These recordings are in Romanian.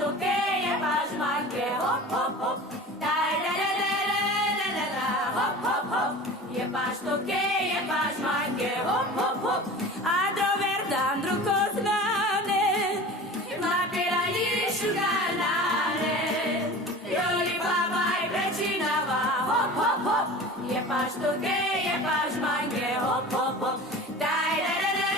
pastuke, je pažmanke, hop, hop, hop. Daj, da, da, da, da, da, da, hop, hop, hop. Je pastuke, je pažmanke, hop, hop, hop. Andro verdandru koznane, ma pirani šuganane. Joli baba i prečinava, hop, hop, hop. Je pastuke, je pažmanke, hop, hop, hop. Daj, da, da, da,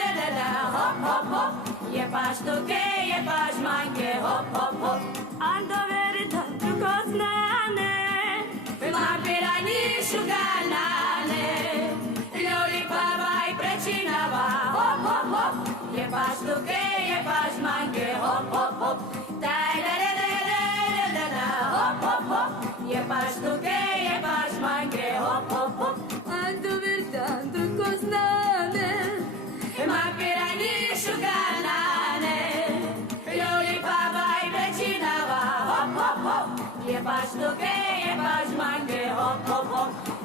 da, da, da, hop, hop, hop. Je pastuke, je pažmanke, hop, hop, hop. Andro verdandru koznane, ma pirani šuganane. Joli baba i prečinava, hop, hop, hop. Je pastuke, je pažmanke, hop, hop, hop. Daj, da, da, da, da, da, da, hop, hop, hop. Je pastuke, je pažmanke, hop, hop, hop. Andro verdandru koznane, ma pirani šuganane. Joli baba i prečinava, hop, hop, hop. Je pastuke, je pažmanke, hop, hop, hop.